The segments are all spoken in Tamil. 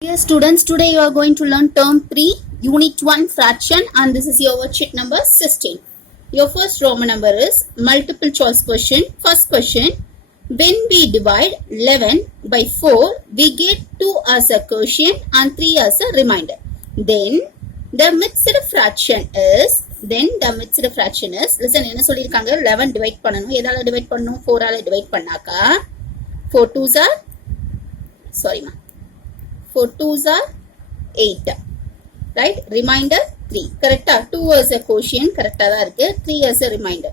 Dear students, today you are going to learn term 3, unit 1 fraction, and this is your worksheet number 16. Your first Roman number is multiple choice question. First question, when we divide 11 by 4, we get 2 as a quotient and 3 as a remainder. Then the mixed fraction is, listen, என்ன சொல்லிருக்காங்க, 11 divide பண்ணனும். எதால divide பண்ணனும்? 4 ஆல divide பண்ணாக்கா 4 2s are, sorry ma, 4 2s are 8, right? Remainder 3, correct? 2 as a quotient, correct? 3 as a remainder.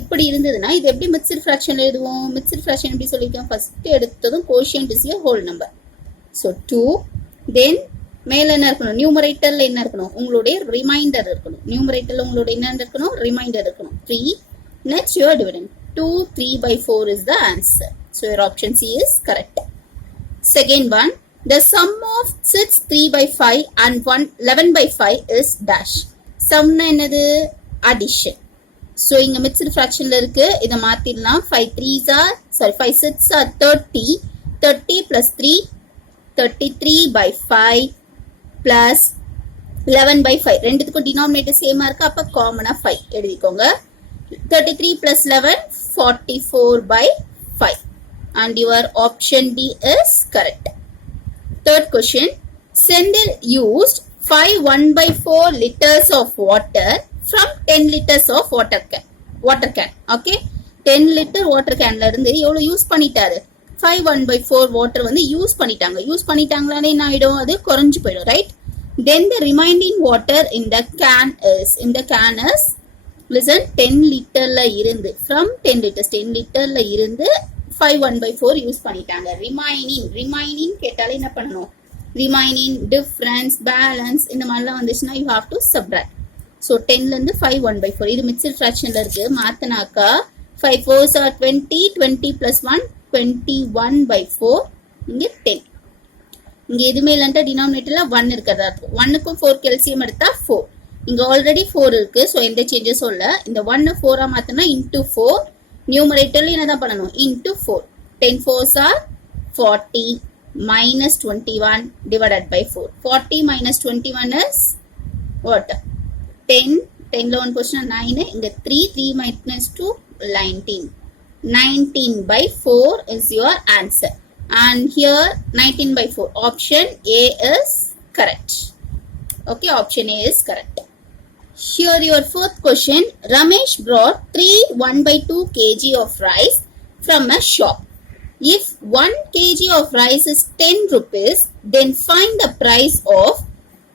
இப்படி இருந்ததுன்னா இது எப்படி mixed fraction எழுதுவோம்? mixed fraction எப்படி சொல்லிருக்கோம்? first எடுத்ததும் quotient is a whole number. So 2, then மேல என்ன இருக்கணும்? நியூமரேட்டர்ல என்ன இருக்கணும்? உங்களுடைய ரிமைண்டர் இருக்கணும். நியூமரேட்டர்ல உங்களுடைய என்ன இருக்கணும்? ரிமைண்டர் இருக்கணும். 3, next your dividend. 2 3 by 4 is the answer. So your option C is correct. Second one, the sum of 6 3 by 5 and 11 by 5 is dash. Sum na என்னது? Addition. So இங்க mixed fractionல இருக்கு, இத மாத்திடலாம். 5 3s are, sorry, 5 6s are 30, 30 plus 3, 33 by 5 plus 11 by 5. ரெண்டுத்துக்கும் denominator same இருக்கு, அப்ப common 5 எழுதிக்கோங்க. 33 plus 11, 44 by 5. And your option D is correct. Third question, Sendil used 5 1/4 liters of water from 10 liters of water can. Okay, 10 liter water canல இருந்து எவ்வளவு யூஸ் பண்ணிட்டாரு? 5 1/4 water வந்து யூஸ் பண்ணிட்டாங்களானே என்ன ஆயிடும்? அது குறைஞ்சு போயிடும், right? Then the remaining water in the can is, listen, 10 literல இருந்து, from 10 literல இருந்து 5 1/4 யூஸ் பண்ணிட்டாங்க. ரிமைனிங் கேட்டாலே என்ன பண்ணணும்? ரிமைனிங், டிஃபரன்ஸ், பேலன்ஸ் இந்த மாதிரிலாம் வந்துச்சுன்னா you have to subtract. So 10ல இருந்து 5 1/4, இது mixed fractionல இருக்கு, மாத்தனாக்கா 5 4s are 20, 20 plus 1 21/4, இங்க 10. இங்க எதுவுமே இல்லைன்ட்டா டினாமினேட்டர்ல 1 இருக்கிறதா இருக்கும். 1க்கும் 4 எல்சிஎம் எடுத்தா 4. இங்க ஆல்ரெடி 4 இருக்கு, ஸோ எந்த சேஞ்சஸும் இல்லை. இந்த 1 4 மாத்தினா into 4, நியூமரேட்டர்ல என்னதான் பண்ணணும்? into 4. 10 4s are 40 minus 21 divided by 4. 40 minus 21 is what? 10. 10ல 1 போச்சுன்னா 9. இங்க 3 minus 2 19. 19 by 4 is your answer. And here 19 by 4. Option A is correct. Okay, option A is correct. Here your fourth question, Ramesh brought 3 1/2 kg of rice from a shop. If 1 kg of rice is 10 rupees, then find the price of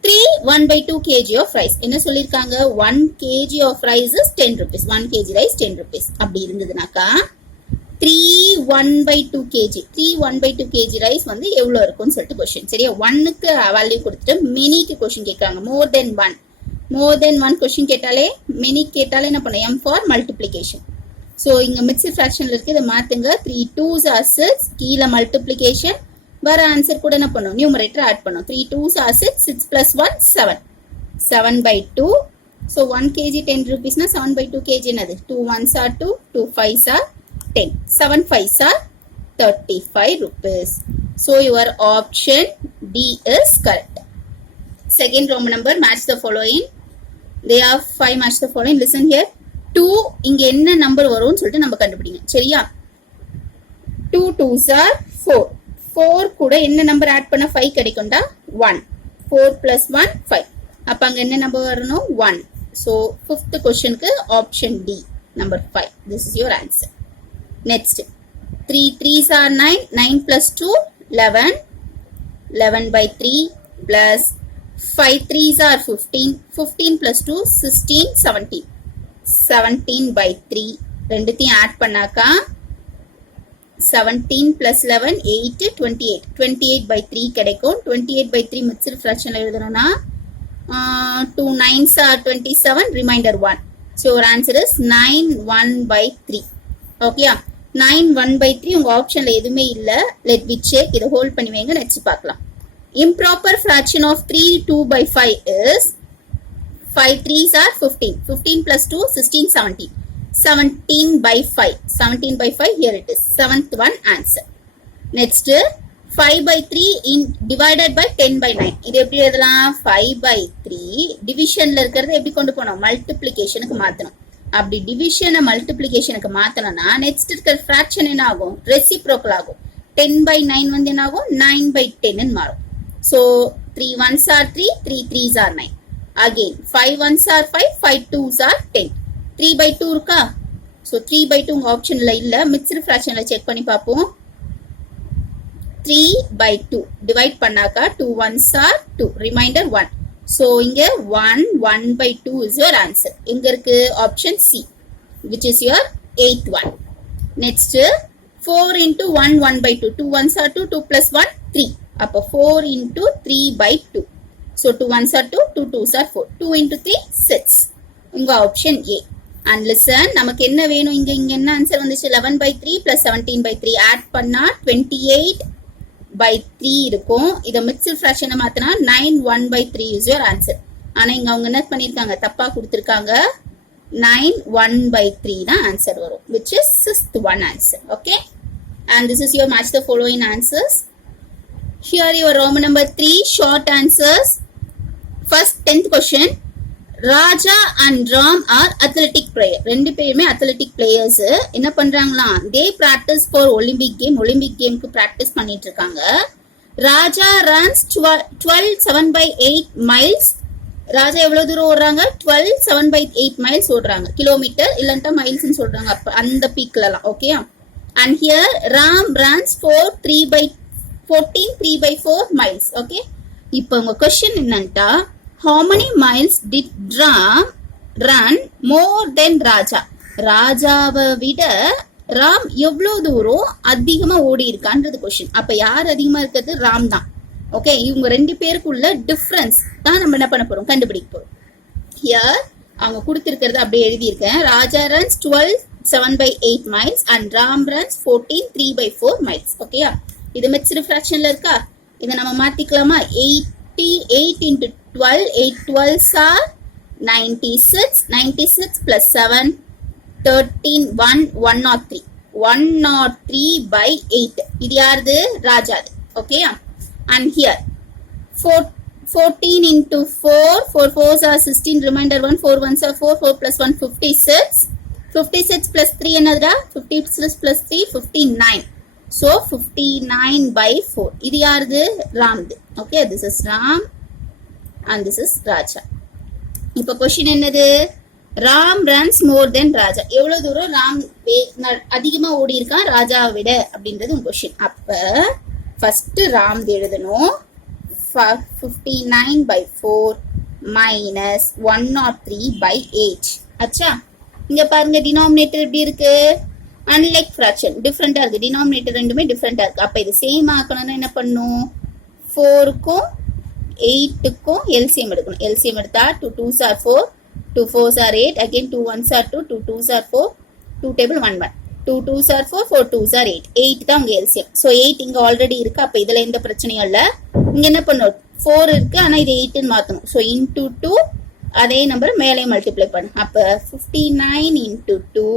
3 1/2 kg of rice. என்ன சொல்லிருக்காங்க? 1 kg of rice is 10 rupees. 1 kg rice 10 rupees. அப்படி இருந்ததுனாக்கா 3 1/2 kg 3 1/2 kg rice வந்து எவ்வளவு இருக்கும்னு சொல்லிட்டு கொஸ்டின். சரியா? 1க்கு வேல்யூ கொடுத்துட்டு மெனிக்கு கொஸ்டின் கேட்கறாங்க. more than one கொஸ்டின் கேட்டாலே, மெனி கேட்டாலே என்ன பண்ண? m for multiplication. ஸோ இங்க மிக்ஸ்ட் ஃபிராக்ஷன்ல இருக்கு, இதை மாத்துங்க. 3 2s are 6, கீழே மல்டிப்ளிகேஷன், வர ஆன்சர் கூட என்ன பண்ணும்? நியூமரேட்டர் ஆட் பண்ணும். 3 2s are 6, 6 plus 1 7, 7/2. So 1 kg 10 rupeesனா 7/2 kg என்னது? 2 1s are 2, 2 5s are 10, 7 5s are 35 rupees. So your option D is correct. Second Roman number, match the following. They are 5 match the following. Listen here. 2 இங்க என்ன நம்பர் வரும்னு சொல்லிட்டு நம்ம கண்டுபிடிங்க. சரியா? 2 2s are 4. 4 கூட என்ன நம்பர் ஆட் பண்ணா 5 கிடைக்கும்டா? 1. 4 plus 1 5. அப்ப அங்க என்ன நம்பர் வரணும்? 1. So fifth questionக்கு option D, number 5. This is your answer. Next, 3 3s are 9, 9 plus 2 11, 11/3 plus 5 3s are 15, 15 plus 2 16, 17, 17/3. ரெண்டுத்தையும் ஆட் பண்ணாக்கா 17 plus 11 8 28, 28/3 கிடைக்கும். 28/3 மிக்ஸ்ட் ஃபிராக்ஷன்ல எழுதணும்னா 2 9s are 27, remainder 1. So your answer is 9 1/3. ஓகேயா? 9 1/3 உங்க ஆப்ஷன்ல எதுவுமே இல்ல. let me check, இதை ஹோல்ட் பண்ணி வைங்க, நெக்ஸ்ட் பார்க்கலாம். improper fraction of 3 2/5 is 5 3s are 15, 15 plus 2 16 17, 17/5, 17/5 here it is, 7th one answer. Next 5 by 3 in divided by 10 by 9. இது எப்படி எழுதலாம்? 5 by 3 டிவிஷன்ல இருக்கிறது எப்படி கொண்டு போனோம்? மல்டிப்ளிகேஷனுக்கு மாத்தணும். அப்படி டிவிஷனை மல்டிப்ளிகேஷனுக்கு மாத்தணும்னா நெக்ஸ்ட் இருக்கிற ஃபிராக்ஷன் என்ன ஆகும்? ரெசிப்ரோக்கல் ஆகும். 10 by 9 வந்து என்ன ஆகும்? 9 by 10 ன்னு மாறும். So 3 1s are 3, 3 3s are 9. Again 5 1s are 5, 5 2s are 10. 3 by 2 இருக்கா? So 3 by 2 உங்க ஆப்ஷன்ல இல்ல. மிக்ஸ்டு ஃபிராக்ஷன்ல செக் பண்ணி பார்ப்போம். 3 by 2 divide பண்ணாக்கா 2 1s are 2, remainder 1. So இங்க 1 by 2 is your answer. இங்க இருக்கு option C, which is your 8th one. Next 4 into 1 1 by 2, 2 1s are 2, 2 plus 1 3. அப்ப 4 into 3 by 2. So 2 1s are 2, 2 2s are 4. 2 into 3 6. இங்க ஆப்ஷன் A. And listen, நமக்கு என்ன வேணும்? இங்க என்ன ஆன்சர் வந்துச்சு? 11 by 3 plus 17 by 3 ஆட் பண்ணா 28 by 3 இருக்கும். இத மிக்ஸ்டு ஃபிராக்ஷனை மாத்தினா 9 1 by 3 is your answer. ஆனா இங்க அவங்க என்ன பண்ணிருக்காங்க? தப்பா கொடுத்திருக்காங்க. 9 1 by 3 தான் ஆன்சர் வரும், which is 6th one answer. Okay, and this is your match the following answers. Here your Roman number 3 short answers. First 10th question. Raja and Ram are athletic player. ரெண்டு பேருமே athletic players. என்ன பண்றாங்களா? They practice for Olympic game. Olympic gameக்கு practice பண்ணிட்டு இருக்காங்க. Raja runs 12 7 by 8 miles. ராஜா எவ்வளவு தூரம் ஓடுறாங்க? 12 7 by 8 miles ஓடுறாங்க. கிலோமீட்டர் இல்லன்னா மைல்ஸ்னு சொல்றாங்க. அப்ப அந்த பீக்லலாம். Okay. And here Ram runs for 14 3 by 4 miles. Okay. இப்போ உங்க क्वेश्चन என்னன்னா, how many miles did Ram run more than Raja? ராஜாவை விட ராம் எவ்வளவு தூரம் அதிகமா ஓடி இருக்கான்றது क्वेश्चन. அப்ப யார் அதிகமா இருக்கிறது? ராம் தான். ஓகே, இவங்க ரெண்டு பேருக்குள்ள டிஃபரன்ஸ் தான் நம்ம என்ன பண்ண போறோம்? கண்டுபிடிக்க போறோம். ஹியர் அவங்க கொடுத்திருக்கிறது அப்படியே எழுதியிருக்கேன். ராஜா runs 12 7 by 8 miles and Ram runs 14 3 by 4 miles. ஓகேயா? இது மிக்ஸ்டு ஃபிராக்ஷன்ல இருக்கா? இதை நம்ம மாத்திக்கலாமா? 88 into 12, 8 12s are 96, 96 plus 7, 13, 1, 103. 103 by 8. இது யாருது? ராஜாது. ஓகேயா? And here 14 into 4, 4 4s are 16, remainder 1, 4 1s are 4, 4 plus 1 56, 56 plus 3 என்னதுடா? 56 plus 3 59. So 59 by 4. இது யாருது? ராம்து. Okay, this is Ram and this is Raja. இப்ப question என்னது? Ram runs more than Raja. எவ்வளவு தூரம் ராம் அதிகமா ஓடி இருக்கான் ராஜாவை விட அப்படின்றது உங்க question. அப்ப ஃபர்ஸ்ட் ராம் எழுதணும். 59 by 4 minus 103 by 8. அச்சா, இங்க பாருங்க டினாமினேட்டர் எப்படி இருக்கு? அன்லைக் ஃபிராக்ஷன் டிஃபரெண்டா இருக்கு. டினாமினேட்டர் ரெண்டுமே டிஃபரெண்டா இருக்கு. அப்ப இது சேம் ஆக்கணும்னா என்ன பண்ணும்? 4க்கும் 8க்கும் எல்சிஎம் எடுக்கணும். எல்சிஎம் எடுத்தா 2 2s are 4, 2 4s are 8, again 2 1s are 2, 2 2s are 4, 2 table 1 1, 2 2s are 4, 4 2s are 8. 8 தான் உங்க எல்சிஎம். ஸோ 8 இங்க ஆல்ரெடி இருக்கு. அப்ப இதுல எந்த பிரச்சனையும் இல்ல. இங்க என்ன பண்ணும்? 4 இருக்கு, ஆனா இது 8ன்னு மாத்தணும். ஸோ இன்டூ 2 அதே நம்பர் மேலே மல்டிப்ளை பண்ணும். அப்ப 59 into 2,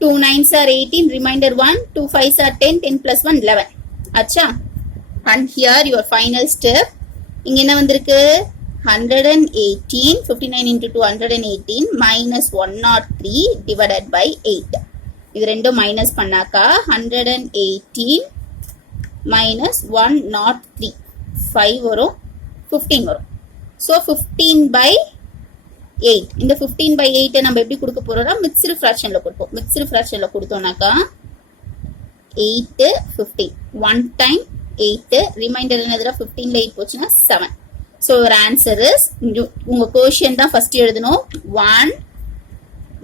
2 9s are 18, remainder 1, 2 5s are 10, 10 plus 1 11. அச்சா, and here your final step. இங்க என்ன வந்திருக்கு? 118, 59 into 2 118 minus 103 divided by 8. இது ரெண்டும் மைனஸ் பண்ணாக்கா 118 minus 103 5 வரும், 15 வரும். So 15 by 8. இந்த 15 by 8 நம்ம எப்படி கொடுக்க போறோம்னா மிக்ஸ்டு ஃபிராக்ஷன்ல கொடுப்போம். மிக்ஸ்டு ஃபிராக்ஷன்ல கொடுத்தோம்னாக்கா 8 15 1 time 8, ரிமைண்டர் என்னதுடா? 15ல 8 போச்சுன்னா 7. So your answer is, உங்க கோஷியன் தான் ஃபர்ஸ்ட் எழுதணும் 1,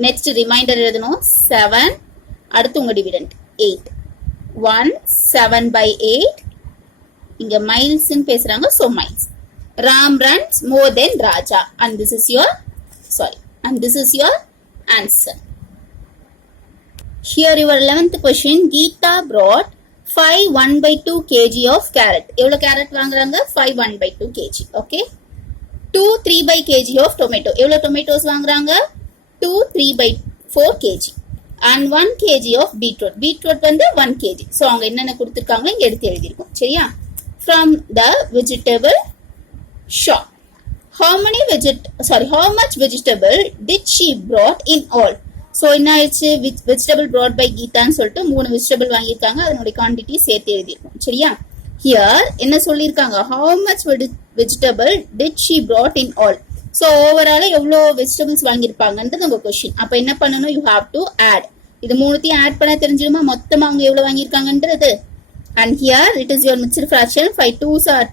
நெக்ஸ்ட் ரிமைண்டர் எழுதணும் 7, அடுத்து உங்க டிவிடெண்ட் 8. 1 7 by 8. இங்க மைல்ஸ்னு பேசுறாங்க, so miles. Ram runs more than Raja and this is your answer. Here your 11th question. Geeta brought 5 1 by 2 kg of carrot. எவ்வளவு கேரட் வாங்குறாங்க? 5 1 by 2 kg. Okay. 2 3 by kg of tomato. எவ்வளவு tomatoes வாங்குறாங்க? 2 3 by 4 kg. and 1 kg of beetroot. Beetroot வந்து 1 kg. So அவங்க என்னென்ன கொடுத்திருக்காங்களோ இங்க எடுத்து எழுதிருக்கோம். சரியா? From the vegetable shop. How much vegetable did she brought in all? So என்ன ஆயிடுச்சு, vegetable brought by கீதான்னு சொல்லிட்டு 3 vegetable வாங்கியிருக்காங்க, அதனுடைய குவான்டிட்டி சேர்த்து எழுதியிருக்கோம். சரியா? Here என்ன சொல்லியிருக்காங்க, how much vegetable did she brought in all? So overall எவ்வளோ vegetables வாங்கியிருப்பாங்கன்றது உங்க கொஸ்டின். அப்ப என்ன பண்ணணும், you have to add. இது மூணுத்தையும் ஆட் பண்ண தெரிஞ்சிருமா மொத்தமா அவங்க எவ்வளவு வாங்கியிருக்காங்கன்றது. And here it is your mixed fraction. 5 2s are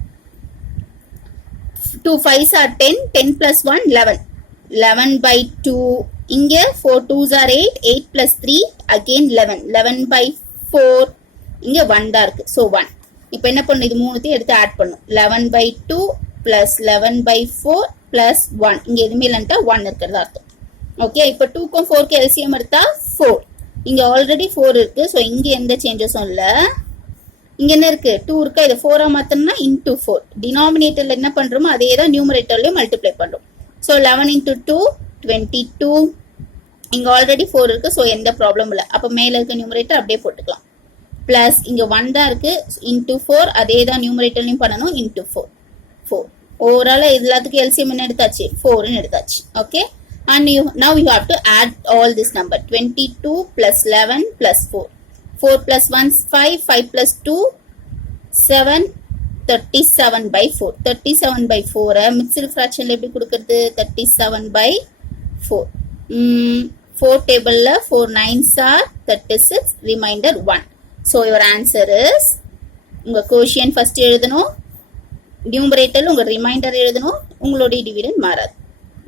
2 5s are 10, 10 plus 1 11, 11 by 2. இங்க 4 2s are 8, 8 plus 3 again 11, 11 by 4. இங்க 1 தான் இருக்கு, so 1. இப்போ என்ன பண்ணணும், இது மூணுத்தையும் எடுத்து ஆட் பண்ணும். 11 by 2 plus 11 by 4 plus 1. இங்க எதுவுமே இல்லைன்ட்டா 1 இருக்கிறதா அர்த்தம். ஓகே, இப்போ 2க்கும் 4க்கு எல்சிஎம் எடுத்தா 4. இங்க ஆல்ரெடி 4 இருக்கு, ஸோ இங்க எந்த சேஞ்சஸும் இல்லை. இங்க என்ன இருக்கு, 2 இருக்கா, இதை 4 மாத்தணும்னா into 4. டினாமினேட்டர்ல என்ன பண்றோமோ அதே தான் நியூமரேட்டர்லயும் மல்டிப்ளை பண்றோம். So 11 into 2 22. இங்க ஆல்ரெடி 4 இருக்கு, ஸோ எந்த ப்ராப்ளம் இல்லை. அப்ப மேல இருக்க நியூமரேட்டர் அப்படியே போட்டுக்கலாம். பிளஸ் இங்க 1 தான் இருக்கு, into 4 அதே தான் நியூமரேட்டர்லயும் பண்ணணும், into 4 4. ஓவரால் எல்லாத்துக்கும் எல்சிஎம் என்ன எடுத்தாச்சு, 4 எடுத்தாச்சு. Okay, and now you have to add all this number. 22 plus 11 plus 4. 4 plus 1 5, 5 plus 2 7, 37 by 4. 37 by 4 mixed fraction எப்படி கொடுக்கிறது, 37 by 4. 4 table 4 9s are 36, remainder 1. So your answer is, உங்க quotient first எழுதணும், numerator உங்க remainder எழுதணும், உங்களுடைய dividend மாறாது.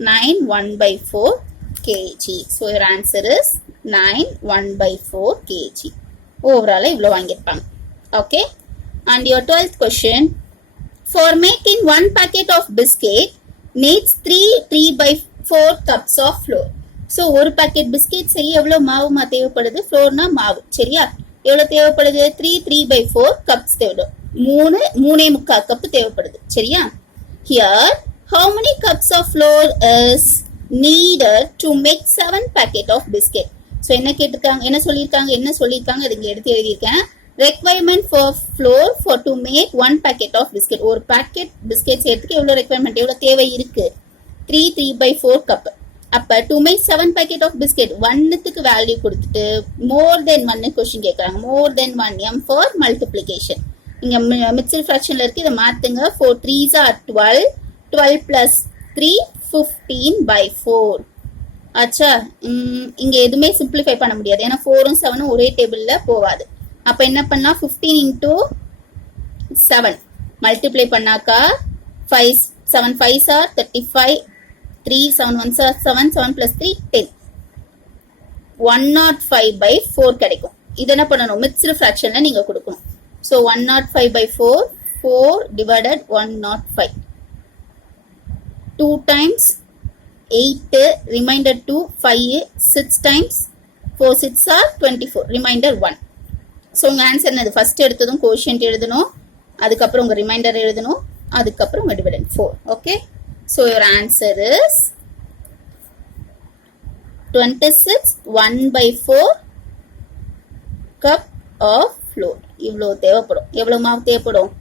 9 1 by 4 kg. So your answer is 9 1 by 4 kg. Overall இவ்வளவு வாங்கியிருப்பாங்க. Okay, and your 12th question, for making 1 packet of biscuit needs 3 by 4 cups of flour. So ஒரு packet biscuit செய்ய எவ்வளவு மாவு தேவைப்படுது, flourனா மாவு. சரியா? எவ்வளவு தேவைப்படுது, 3 by 4 cups தேவைப்படும். 3.75 கப் தேவைப்படுது. சரியா? Here how many cups of flour is needed to make 7 packet of biscuit? So என்ன கேட்டிருக்காங்க, என்ன சொல்லியிருக்காங்க இது இங்க எடுத்து எழுதியிருக்கேன். requirement for flour for to make 1 packet of biscuit. ஒரு packet biscuit செய்யறதுக்கு எவ்வளவு requirement, எவ்வளவு தேவை இருக்கு, 3 by 4 கப். அப்ப to make 7 packet of biscuit 1த்துக்கு வேல்யூ கொடுத்துட்டு more than 1 கொஸ்டின் கேட்கறாங்க. more than 1, m for multiplication. இங்க மிக்ஸ்ட் ஃபிராக்ஷன்ல இருக்கு, இதை மாத்துங்க. 4 3s are 12, 12 plus 3 15 by 4. ஆச்சா, இங்க எதுவுமே சிம்பிளிஃபை பண்ண முடியாது, ஏன்னா 4ம் 7ம் ஒரே டேபிள்ல போவாது. அப்ப என்ன பண்ணா 15 into 7 மல்டிப்ளை பண்ணாக்கா 5 7 5s are 35, 3 7 1s are 7, 7 plus 3 10, 105 by 4 கிடைக்கும். இது என்ன பண்ணணும், மிக்ஸ்டு ஃபிராக்ஷன்ல நீங்க கொடுக்கணும். So 105 by 4, 4 divided 105. 2 times 8, remainder 2, 5, 6 times 4 6 are 24, remainder 1. So உங்க ஆன்சர் என்னது, ஃபர்ஸ்ட் எடுத்ததும் கோஷியன்ட் எழுதணும், அதுக்கப்புறம் உங்க ரிமைண்டர் எழுதணும், அதுக்கப்புறம் உங்க dividend 4. Okay, so your answer is 26 1 by 4 cup of flour. இவ்வளவு தேவைப்படும். எவ்வளவு மாவு தேவைப்படும்,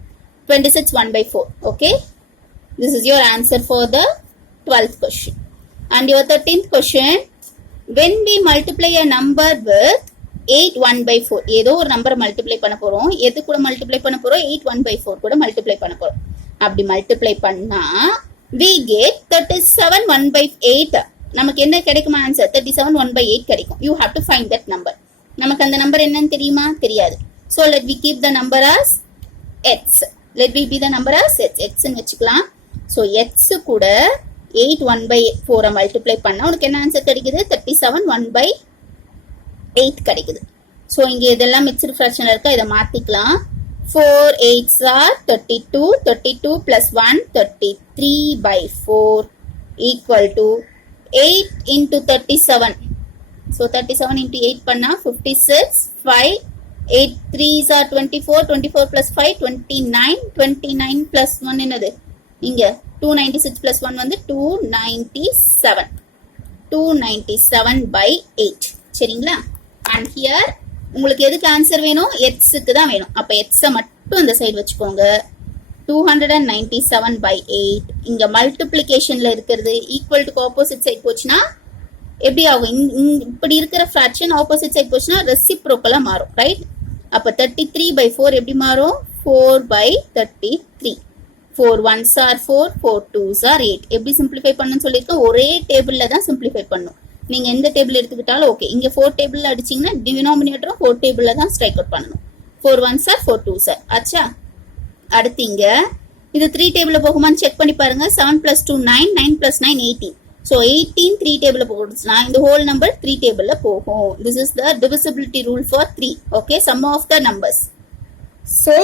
26 1 by 4. Okay, this is your answer for the 12th question. And your 13th question, when we multiply a number with 8 1 by 4, ஏதோ ஒரு நம்பரை மல்டிப்ளை பண்ண போறோம், எது கூட மல்டிப்ளை பண்ண போறோம், 8 1 by 4 கூட மல்டிப்ளை பண்ண போறோம். அப்படி மல்டிப்ளை பண்ணா we get 37 1 by 8. நமக்கு என்ன கிடைக்கும் ஆன்சர், 37 1 by 8 கிடைக்கும். You have to find that number. நமக்கு அந்த நம்பர் என்னன்னு தெரியுமா, தெரியாது. So let we keep the number as x. Let me be the number as x ன்னு வச்சுக்கலாம். So x கூட 8 1 by 4 மல்டிப்ளை பண்ணா உனக்கு என்ன ஆன்சர் கிடைக்குது, 37 1 by 8 கிடைக்குது. ஸோ இங்கே இதெல்லாம் மிக்ஸ்டு ஃப்ராக்ஷனில் இருக்கா, இதை மாற்றிக்கலாம். 4 8s are 32, 32 plus 1 33 by 4 equal to 8 into 37. So 37 into 8 பண்ணா 56, 5 8 3s are 24, 24 plus 5 29, 29 plus 1 என்னது, இங்க 296 plus 1 வந்து 297, 297 by 8. சரிங்களா? அண்ட் ஹியர் உங்களுக்கு எதுக்கு ஆன்சர் வேணும்? எக்ஸுக்கு தான் வேணும். அப்ப எக்ஸை மட்டும் இந்த சைடு வச்சுக்கோங்க. 297/8 இங்க மல்டிப்ளிகேஷன்ல இருக்கிறது ஈக்குவல் டு ஆப்போசிட் சைட் போச்சுன்னா எப்படி ஆகும்? இப்படி இருக்கிற ஃபிராக்ஷன் ஆப்போசிட் சைட் போச்சுன்னா ரெசிப்ரோக்கலா மாறும், ரைட்? அப்ப 33/4 எப்படி மாறும்? 4/33. 4 1s are 4, 4 2s are 8. எப்படி சிம்பிளிஃபை பண்ணணும்னு சொல்லியிருக்கேன்? ஒரே டேபிள்ல தான் சிம்பிளிஃபை பண்ணும். நீங்க எந்த டேபிள் எடுத்துக்கிட்டாலும் ஓகே. இங்க 4 டேபிள்ல அடிச்சீங்கன்னா டினாமினேட்டரும் 4 டேபிள்ல தான் ஸ்ட்ரைக் அவுட் பண்ணணும். 4 1s are 4 2s are. ஆச்சா? அடுத்து இங்க இது 3 டேபிள்ல போகுமான்னு செக் பண்ணி பாருங்க. 7 + 2 9, 9 + 9 18. So 18 3 டேபிள்ல போகுதுன்னா இந்த ஹோல் நம்பர் 3 டேபிள்ல போகும். This is the divisibility rule for 3. Okay, sum of the numbers. So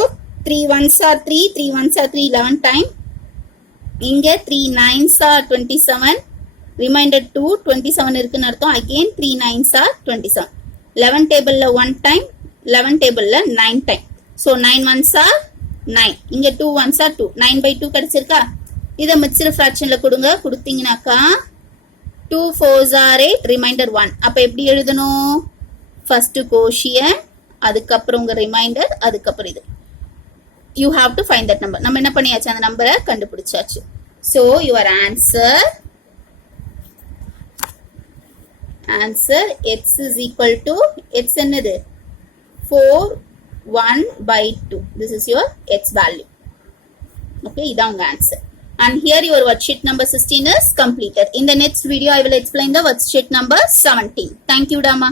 3 1s are 3, 3 1s are 3 11 time. இங்க 3 9s are 27. Remainder 2 27 இருக்குன்னு அர்த்தம். Again 3 9s are 27. 11 டேபிள்ல 1 time, 11 டேபிள்ல 9 time. So 9 1s are 9. இங்க 2 1s are 2. 9/2 கிடைச்சிருக்கா? இத மிக்ஸ்டு ஃபிராக்ஷன்ல கொடுங்க. கொடுத்தீங்கன்னாக்கா 2 4s are 8, remainder 1. அப்ப எப்படி எழுதணும்? ஃபர்ஸ்ட் கோஷியன், அதுக்கப்புறம் உங்க ரிமைண்டர், அதுக்கப்புறம் இது. You have to find that number. நம்ம என்ன பண்ணியாச்சு? அந்த நம்பரை கண்டுபிடிச்சாச்சு. So your answer x is equal to x என்னது? 4 1/2. This is your x value. Okay, இதான் உங்க answer. And here your worksheet number 16 is completed. In the next video, I will explain the worksheet number 17. Thank you, Dama.